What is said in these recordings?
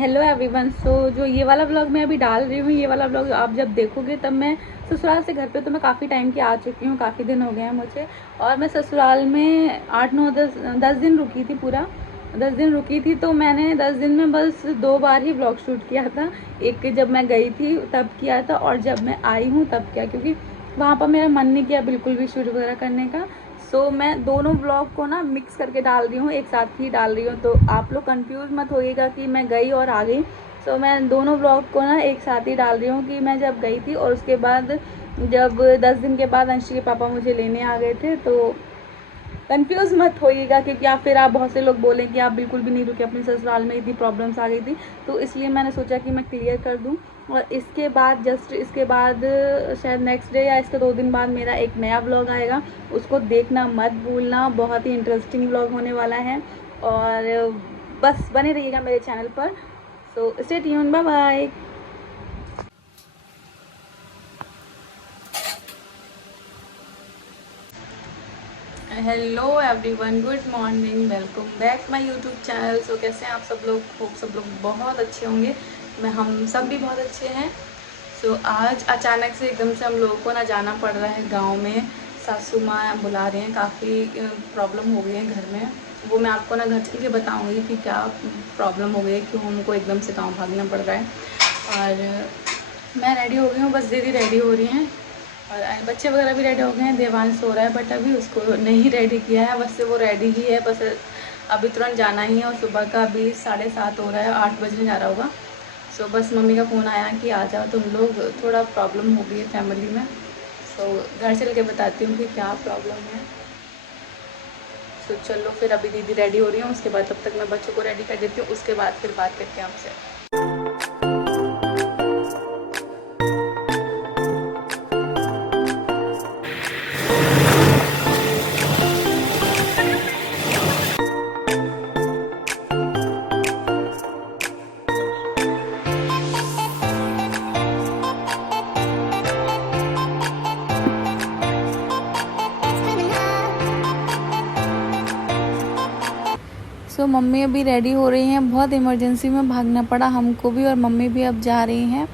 Hello everyone. जो ये वाला व्लॉग मैं अभी डाल रही हूँ, ये वाला व्लॉग आप जब देखोगे तब मैं ससुराल से घर पे तो मैं काफ़ी टाइम की आ चुकी हूँ, काफ़ी दिन हो गए हैं मुझे। और मैं ससुराल में 8 9 10 दिन रुकी थी, पूरा 10 दिन रुकी थी। तो मैंने 10 दिन में बस 2 बार ही व्लॉग शूट किया था। एक जब मैं गई थी तब किया था, और जब मैं आई हूँ तब किया, क्योंकि वहाँ पर मेरा मन नहीं किया बिल्कुल भी शूट वगैरह करने का। मैं दोनों ब्लॉग को ना मिक्स करके डाल रही हूँ, एक साथ ही डाल रही हूँ, तो आप लोग कंफ्यूज मत होइएगा कि मैं गई और आ गई। मैं दोनों ब्लॉग को ना एक साथ ही डाल रही हूँ कि मैं जब गई थी, और उसके बाद जब 10 दिन के बाद अंशी के पापा मुझे लेने आ गए थे। तो कंफ्यूज मत होइएगा, क्योंकि आप फिर आप बहुत से लोग बोलें कि आप बिल्कुल भी नहीं रुके अपने ससुराल में, इतनी प्रॉब्लम्स आ गई थी। तो इसलिए मैंने सोचा कि मैं क्लियर कर दूं। और इसके बाद इसके बाद शायद नेक्स्ट डे या इसके 2 दिन बाद मेरा एक नया व्लॉग आएगा, उसको देखना मत भूलना, बहुत ही इंटरेस्टिंग व्लॉग होने वाला है। और बस बने रहिएगा मेरे चैनल पर। So stay tune, bye bye. Hello everyone, good morning, welcome back my YouTube channel. कैसे हैं आप सब लोग? होप सब लोग बहुत अच्छे होंगे। हम सब भी बहुत अच्छे हैं। आज अचानक से एकदम से हम लोगों को ना जाना पड़ रहा है गांव में। सासू माँ बुला रहे हैं, काफ़ी प्रॉब्लम हो गई है घर में। वो मैं आपको ना घर चल के बताऊँगी कि क्या प्रॉब्लम हो गई है, क्यों हमको एकदम से गाँव भागना पड़ रहा है। और मैं रेडी हो गई हूँ, बस दीदी रेडी हो रही हैं, और बच्चे वगैरह भी रेडी हो गए हैं। देवांश सो रहा है, बट अभी उसको नहीं रेडी किया है, बस से वो रेडी ही है, बस अभी तुरंत जाना ही है। और सुबह का अभी 7:30 हो रहा है, 8 बजने जा रहा होगा। बस मम्मी का फ़ोन आया कि आ जाओ तुम लोग, थोड़ा प्रॉब्लम हो गई है फैमिली में। घर चल के बताती हूँ कि क्या प्रॉब्लम है। चलो फिर, अभी दीदी रेडी हो रही हूँ, उसके बाद तब तक मैं बच्चों को रेडी कर देती हूँ, उसके बाद फिर बात करते हैं आपसे। मम्मी अभी रेडी हो रही हैं, बहुत इमरजेंसी में भागना पड़ा हमको भी, और मम्मी भी अब जा रही हैं।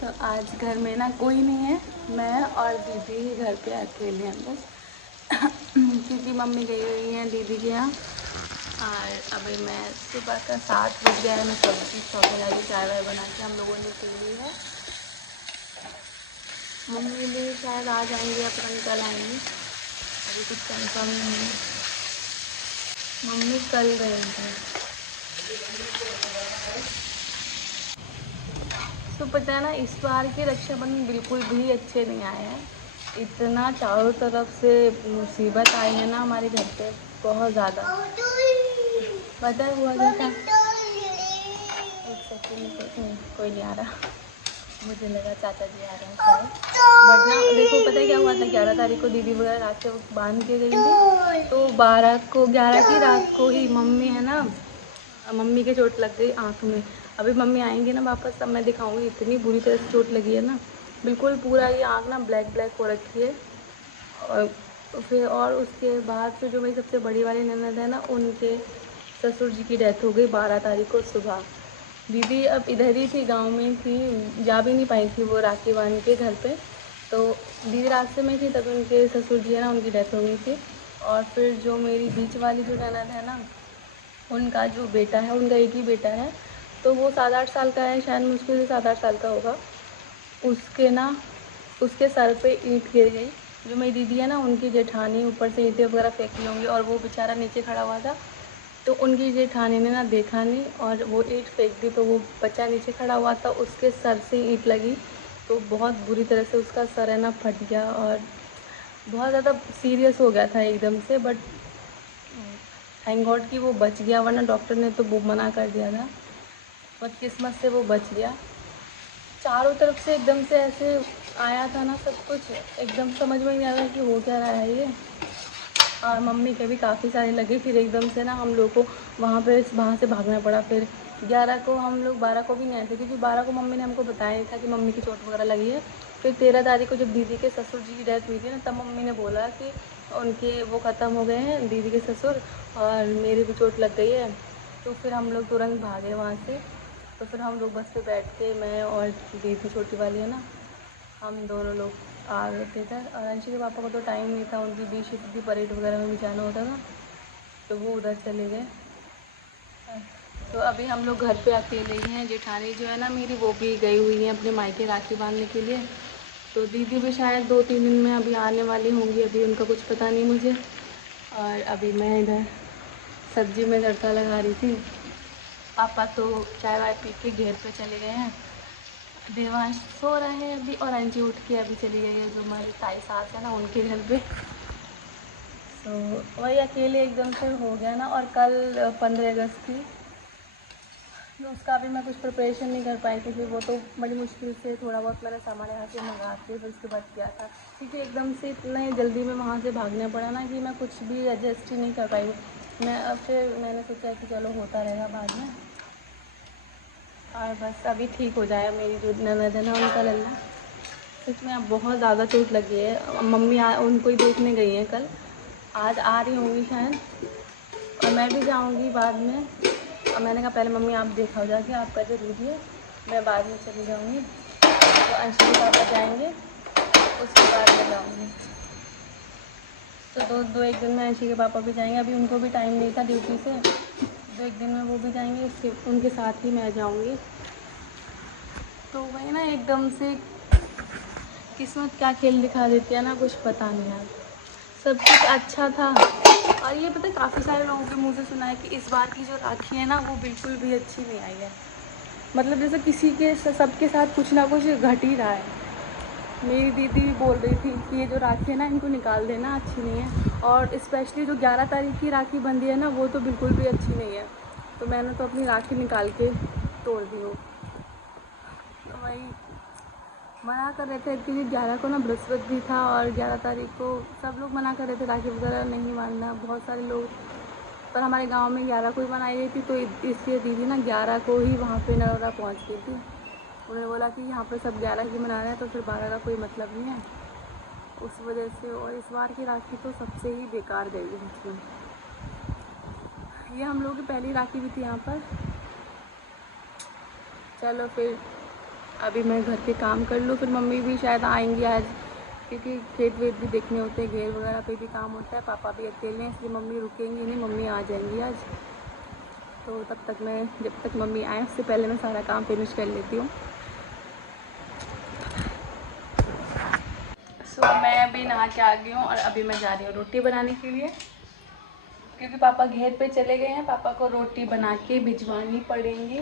तो आज घर में ना कोई नहीं है, मैं और दीदी ही घर पे अकेले हैं बस। क्योंकि मम्मी गई हुई हैं दीदी के यहाँ। और अभी मैं सुबह का 7 बज गया है, मैं सब्जी बना ली, चाय वाय बना के हम लोगों ने पी ली है। मम्मी भी शायद आ जाएंगी या पता नहीं कल आएंगी, अभी कुछ कंफर्म नहीं है। मम्मी कल गए हैं। तो पता है ना, इस बार के रक्षाबंधन बिल्कुल भी अच्छे नहीं आए हैं। इतना चारों तरफ से मुसीबत आई है ना हमारे घर पे, बहुत ज़्यादा। पता है हुआ क्या था? एक सेकेंड, कोई नहीं आ रहा, मुझे लगा चाचा जी आ रहे हैं शायद। बट ना देखो, पता है क्या हुआ था, 11 तारीख को दीदी वगैरह रात से बांध के गई थी। तो 11 की रात को ही मम्मी है ना, मम्मी के चोट लग गई आँख में। अभी मम्मी आएंगी ना वापस, तब मैं दिखाऊंगी, इतनी बुरी तरह से चोट लगी है ना, बिल्कुल पूरा ये आँख ना ब्लैक ब्लैक हो रखी है। और उसके बाद फिर जो मेरी सबसे बड़ी वाली ननद है ना, उनके ससुर जी की डेथ हो गई 12 तारीख को सुबह। दीदी अब इधर ही थी, गांव में थी, जा भी नहीं पाई थी वो राखी बांध के घर पे। तो दीदी रास्ते में थी, तभी उनके ससुर जी है ना, उनकी डेथ हो गई थी। और फिर जो मेरी बीच वाली जो ननद है ना, उनका जो बेटा है, उनका एक ही बेटा है, तो वो 7 8 साल का है, शायद मुश्किल से 7 8 साल का होगा। उसके ना, उसके सर पे ईंट गिर गई। जो मेरी दीदी है ना, उनकी जेठानी ऊपर से ईंटें वगैरह फेंकी होंगी, और वो बेचारा नीचे खड़ा हुआ था। तो उनकी जेठानी ने ना देखा नहीं, और वो ईंट फेंक दी, तो वो बच्चा नीचे खड़ा हुआ था, उसके सर से ईंट लगी, तो बहुत बुरी तरह से उसका सर है ना फट गया, और बहुत ज़्यादा सीरियस हो गया था एकदम से। बट थैंक गॉड कि वो बच गया, वरना डॉक्टर ने तो वो मना कर दिया था। बदकिस्मत से वो बच गया। चारों तरफ से एकदम से ऐसे आया था ना सब कुछ, एकदम समझ में नहीं आ रहा कि हो क्या रहा है ये। और मम्मी के भी काफ़ी सारे लगे, फिर एकदम से ना हम लोग को वहाँ से भागना पड़ा। फिर 11 को हम लोग 12 को भी नहीं आए थे, क्योंकि 12 को मम्मी ने हमको बताया नहीं था कि मम्मी की चोट वगैरह लगी है। फिर 13 तारीख को जब दीदी के ससुर जी की डेथ हुई थी ना, तब मम्मी ने बोला कि उनके वो ख़त्म हो गए हैं दीदी के ससुर, और मेरी भी चोट लग गई है। तो फिर हम लोग तुरंत भागे वहाँ से। तो फिर हम लोग बस पे बैठ के, मैं और दीदी छोटी वाली है ना, हम दोनों लोग आ गए थे इधर। और अंशी के पापा को तो टाइम नहीं था, उनकी 20 की परेड वगैरह में भी जाना होता था, तो वो उधर चले गए। तो अभी हम लोग घर पे अकेले ही हैं। जेठानी जो है ना मेरी, वो भी गई हुई है अपने मायके राखी बांधने के लिए। तो दीदी भी शायद 2-3 दिन में अभी आने वाली होंगी, अभी उनका कुछ पता नहीं मुझे। और अभी मैं इधर सब्जी में तड़का लगा रही थी। पापा तो चाय वाय पी के घेर पे चले गए हैं। देवांश सो रहे हैं अभी, और अंजी उठ के अभी चली गई है जो हमारी ताई सास है ना, उनके घर पे। तो वही अकेले एकदम से हो गया ना। और कल 15 अगस्त थी, तो उसका भी मैं कुछ प्रिपरेशन नहीं कर पाई थी। फिर वो तो बड़ी मुश्किल से थोड़ा बहुत मैंने सामान यहाँ से मंगा के फिर उसके बाद किया था, क्योंकि एकदम से इतने जल्दी में वहाँ से भागना पड़ा ना कि मैं कुछ भी एडजस्ट ही नहीं कर पाई। फिर मैंने सोचा कि चलो होता रहेगा बाद में, और बस अभी ठीक हो जाए। मेरी जो ननद है ना, उनका लल्ला, सच में अब बहुत ज़्यादा चोट लगी है। मम्मी उनको ही देखने गई हैं कल, आज आ रही होंगी शायद, और मैं भी जाऊंगी बाद में। और मैंने कहा पहले मम्मी आप देखा हो जाके, आपका ज़रूरी है, मैं बाद में चली जाऊंगी। तो अंशी के पापा जाएंगे, उसके बाद मैं जाऊंगी। तो दो एक दिन में अंशी के पापा भी जाएंगे, अभी उनको भी टाइम नहीं था ड्यूटी से, 2-1 दिन में वो भी जाएंगे, उनके साथ ही मैं जाऊँगी। तो वही ना, एकदम से किस्मत क्या खेल दिखा देती है ना, कुछ पता नहीं यार। सब कुछ अच्छा था। और ये पता है, काफ़ी सारे लोगों के मुंह से सुना है कि इस बार की जो राखी है ना, वो बिल्कुल भी अच्छी नहीं आई है। मतलब जैसे किसी के सबके साथ कुछ ना कुछ घट ही रहा है। मेरी दीदी भी बोल रही थी कि ये जो राखी है ना, इनको निकाल देना, अच्छी नहीं है। और स्पेशली जो 11 तारीख की राखी बंधी है ना, वो तो बिल्कुल भी अच्छी नहीं है। तो मैंने तो अपनी राखी निकाल के तोड़ दी हूँ। तो वही मना कर रहे थे, क्योंकि 11 को ना बृहस्पति भी था, और 11 तारीख को सब लोग मना कर रहे थे राखी वगैरह नहीं बांधना, बहुत सारे लोग। पर हमारे गांव में 11 को ही बनाई गई थी, तो इसलिए दीदी ना 11 को ही वहाँ पे नरोरा पहुँच गई थी। उन्होंने बोला कि यहाँ पे सब 11 की मना रहे हैं, तो फिर 12 का कोई मतलब नहीं है, उस वजह से। और इस बार की राखी तो सबसे ही बेकार गई है इसमें। ये हम लोगों की पहली राखी भी थी यहाँ पर। चलो फिर अभी मैं घर के काम कर लूँ, फिर मम्मी भी शायद आएंगी आज, क्योंकि खेत वेत भी देखने होते हैं, घेर वगैरह पे भी काम होता है। पापा भी अकेले हैं, इसलिए मम्मी रुकेंगी नहीं, मम्मी आ जाएंगी आज। तो तब तक मैं, जब तक मम्मी आए उससे पहले मैं सारा काम फिनिश कर लेती हूँ। सो मैं अभी नहा के आ गई हूँ, और अभी मैं जा रही हूँ रोटी बनाने के लिए, क्योंकि पापा घेर पे चले गए हैं। पापा को रोटी बना के भिजवानी पड़ेंगी,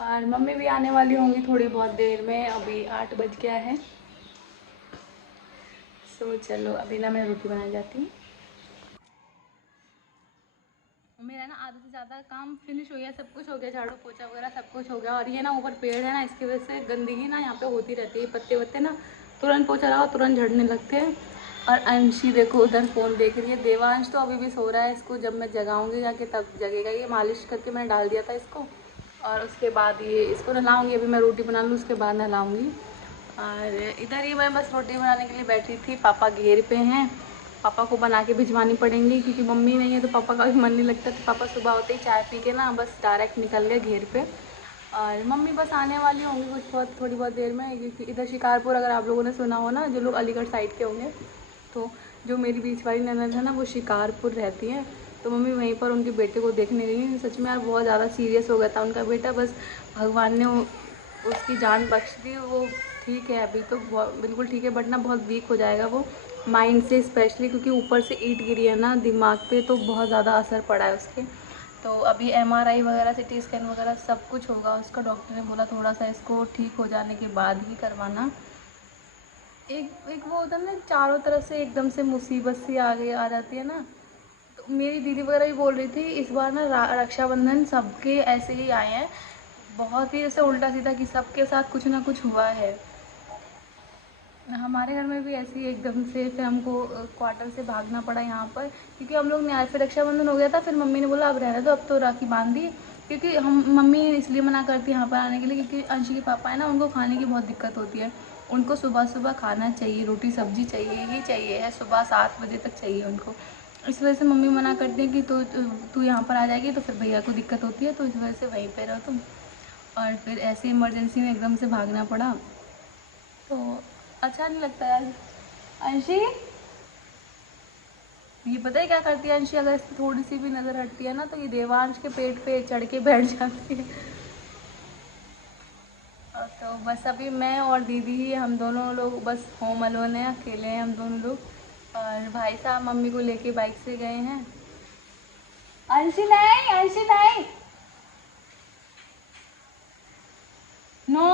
और मम्मी भी आने वाली होंगी थोड़ी बहुत देर में। अभी 8 बज गया है। सो चलो अभी ना मैं रोटी बनाने जाती हूँ। मेरा ना आधे से ज़्यादा काम फिनिश हो गया, सब कुछ हो गया, झाड़ू पोछा वगैरह सब कुछ हो गया। और ये ना ऊपर पेड़ है ना, इसकी वजह से गंदगी ना यहाँ पे होती रहती है, पत्ते वत्ते ना तुरंत पोछा लगाओ तुरंत झड़ने लगते हैं। और अंशी देखो उधर फ़ोन देख रही है। देवांश तो अभी भी सो रहा है, इसको जब मैं जगाऊंगी जाके तब जगेगा। ये मालिश करके मैंने डाल दिया था इसको, और उसके बाद ये इसको नहलाऊँगी। अभी मैं रोटी बना लूँ, उसके बाद नहलाऊँगी। और इधर ही मैं बस रोटी बनाने के लिए बैठी थी। पापा घेर पे हैं, पापा को बना के भिजवानी पड़ेंगी, क्योंकि मम्मी नहीं है तो पापा का भी मन नहीं लगता। तो पापा सुबह होते ही चाय पी के ना बस डायरेक्ट निकल गए घेर पे। और मम्मी बस आने वाली होंगी कुछ बहुत थोड़ी बहुत देर में, क्योंकि इधर शिकारपुर, अगर आप लोगों ने सुना हो ना, जो लोग अलीगढ़ साइड के होंगे, तो जो मेरी बीच वाली ननद है ना, वो शिकारपुर रहती है। तो मम्मी वहीं पर उनके बेटे को देखने गई। सच में यार बहुत ज़्यादा सीरियस हो गया था उनका बेटा, बस भगवान ने उसकी जान बख्श दी। वो ठीक है अभी तो, बिल्कुल ठीक है, बट ना बहुत वीक हो जाएगा वो माइंड से स्पेशली, क्योंकि ऊपर से ईंट गिरी है ना दिमाग पे, तो बहुत ज़्यादा असर पड़ा है उसके। तो अभी MRI वगैरह सिटी स्कैन वगैरह सब कुछ होगा उसका। डॉक्टर ने बोला थोड़ा सा इसको ठीक हो जाने के बाद ही करवाना। एक एक वो होता है ना, चारों तरफ से एकदम से मुसीबत सी आ जाती है ना। तो मेरी दीदी वगैरह भी बोल रही थी इस बार ना रक्षाबंधन सबके ऐसे ही आए हैं, बहुत ही ऐसे उल्टा सीधा कि सबके साथ कुछ ना कुछ हुआ है। हमारे घर में भी ऐसे ही एकदम से फिर हमको क्वार्टर से भागना पड़ा यहाँ पर, क्योंकि हम लोग ने आज फिर रक्षाबंधन हो गया था। फिर मम्मी ने बोला अब रहने दो, अब तो राखी बांध दी। क्योंकि हम मम्मी इसलिए मना करती है यहाँ पर आने के लिए, क्योंकि अंशी के पापा है ना, उनको खाने की बहुत दिक्कत होती है। उनको सुबह सुबह खाना चाहिए, रोटी सब्जी चाहिए, ही चाहिए है, सुबह 7 बजे तक चाहिए उनको। इस वजह से मम्मी मना करती है कि तो तू यहाँ पर आ जाएगी तो फिर भैया को दिक्कत होती है, तो इस वजह से वहीं पर रहो तुम। और फिर ऐसे इमरजेंसी में एकदम से भागना पड़ा, तो अच्छा नहीं लगता यार। अंशी, ये पता है क्या करती है अंशी, अगर इसकी थोड़ी सी भी नज़र हटती है ना तो ये देवांश के पेट पे चढ़ के बैठ जाती है। और तो बस अभी मैं और दीदी ही, हम दोनों लोग बस होम अलोन हैं, अकेले हैं हम दोनों लोग। और भाई साहब मम्मी को लेके बाइक से गए हैं। अंशी नहीं, अंशी नहीं, नो।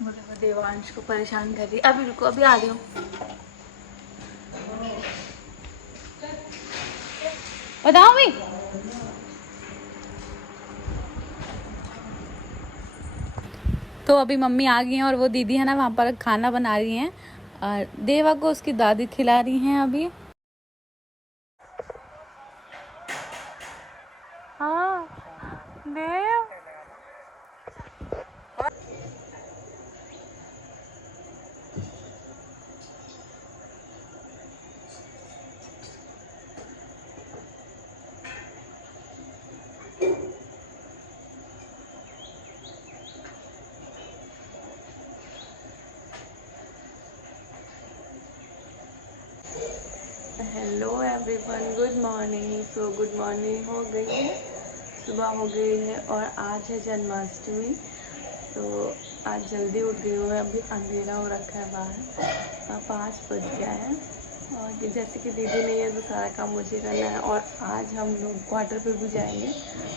वो देखो देवांश को परेशान कर रही है। अभी रुको, अभी आ रही हूँ। बताओ भी। तो अभी मम्मी आ गई हैं और वो दीदी है ना वहाँ पर खाना बना रही हैं, और देवा को उसकी दादी खिला रही हैं अभी। हाँ Dev, hello everyone, good morning. So good morning हो गई है, सुबह हो गई है और आज है जन्माष्टमी। तो आज जल्दी उठ गई हूँ, अभी अंधेरा हो रखा है बाहर, 5 बज गया है। और जैसे कि दीदी नहीं है तो सारा काम मुझे करना है। और आज हम लोग क्वार्टर पे भी जाएंगे,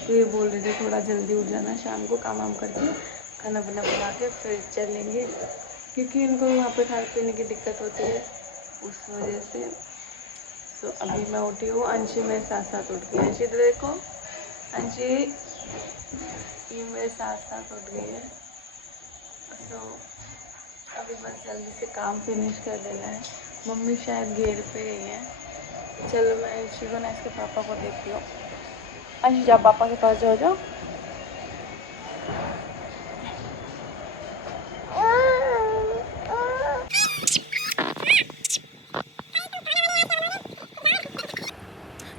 तो ये बोल रहे थे थोड़ा जल्दी उठ जाना, शाम को काम वाम करके खाना बना बना के फिर चलेंगे, क्योंकि इनको वहाँ पे खाने पीने की दिक्कत होती है उस वजह से। तो अभी मैं उठी हूँ, अंशी मेरे साथ साथ उठ गई। अंशी तो देखो, अंशी ये मेरे साथ साथ उठ गई है। तो अभी बस जल्दी से काम फिनिश कर देना है। मम्मी शायद घेर पे गई है। चलो मैं अंशी को ना इसके पापा को देखती हूँ। अंशी जाओ पापा के पास, जाओ जाओ।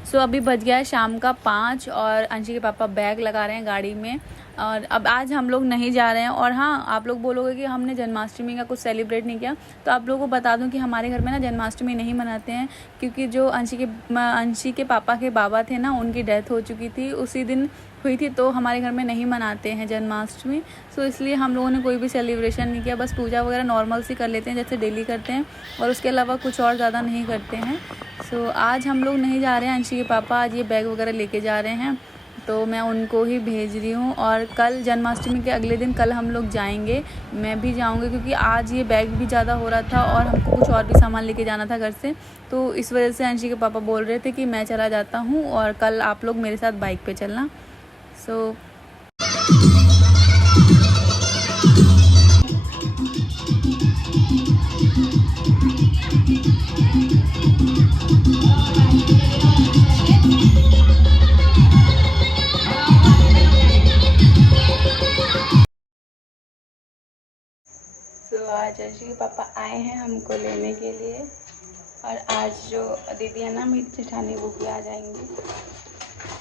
सो अभी बज गया है शाम का 5 और अंशी के पापा बैग लगा रहे हैं गाड़ी में। और अब आज हम लोग नहीं जा रहे हैं। और हाँ, आप लोग बोलोगे कि हमने जन्माष्टमी का कुछ सेलिब्रेट नहीं किया, तो आप लोगों को बता दूं कि हमारे घर में ना जन्माष्टमी नहीं मनाते हैं, क्योंकि जो अंशी के पापा के बाबा थे ना, उनकी डेथ हो चुकी थी, उसी दिन हुई थी। तो हमारे घर में नहीं मनाते हैं जन्माष्टमी। सो इसलिए हम लोगों ने कोई भी सेलिब्रेशन नहीं किया, बस पूजा वगैरह नॉर्मल सी कर लेते हैं जैसे डेली करते हैं, और उसके अलावा कुछ और ज़्यादा नहीं करते हैं। सो आज हम लोग नहीं जा रहे हैं। अंशी के पापा आज ये बैग वगैरह लेके जा रहे हैं, तो मैं उनको ही भेज रही हूँ। और कल जन्माष्टमी के अगले दिन कल हम लोग जाएंगे, मैं भी जाऊँगी, क्योंकि आज ये बैग भी ज़्यादा हो रहा था और हमको कुछ और भी सामान लेके जाना था घर से। तो इस वजह से अंशी के पापा बोल रहे थे कि मैं चला जाता हूँ और कल आप लोग मेरे साथ बाइक पे चलना। सो आज अंशी के पापा आए हैं हमको लेने के लिए। और आज जो दीदी है ना मेरी जेठानी, वो भी आ जाएंगी।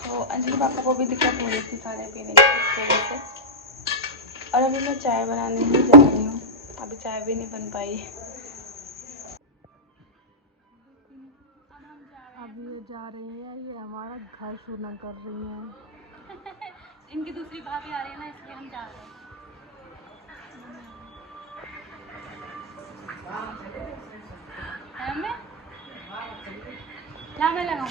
तो अंशी के पापा को भी दिक्कत हो रही थी खाने पीने की, इस वजह से। और अभी मैं चाय बनाने ही जा रही हूँ, अभी चाय भी नहीं बन पाई। अभी ये जा रही है, ये हमारा घर सुना कर रही है। इनकी दूसरी भाभी आ रही है ना, इसलिए हम जा रहे हैं। मैं क्या मैं लगाऊं?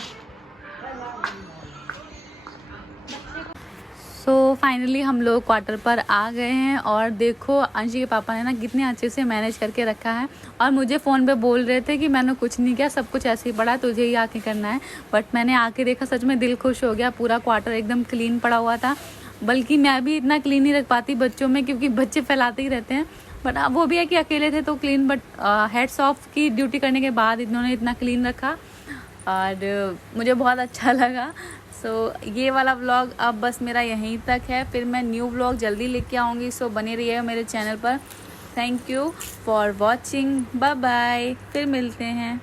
सो फाइनली हम लोग क्वार्टर पर आ गए हैं और देखो अंशी के पापा ने ना कितने अच्छे से मैनेज करके रखा है। और मुझे फ़ोन पे बोल रहे थे कि मैंने कुछ नहीं किया, सब कुछ ऐसे ही पड़ा, तुझे ही आके करना है। बट मैंने आके देखा, सच में दिल खुश हो गया। पूरा क्वार्टर एकदम क्लीन पड़ा हुआ था, बल्कि मैं भी इतना क्लीन नहीं रख पाती बच्चों में, क्योंकि बच्चे फैलाते ही रहते हैं। बट अब वो भी है कि अकेले थे तो क्लीन, बट हेड्स ऑफ की ड्यूटी करने के बाद इन्होंने इतना क्लीन रखा और मुझे बहुत अच्छा लगा। सो ये वाला व्लॉग अब बस मेरा यहीं तक है, फिर मैं न्यू व्लॉग जल्दी लेके आऊँगी। सो बने रहिएगा मेरे चैनल पर। Thank you for watching, bye bye, फिर मिलते हैं।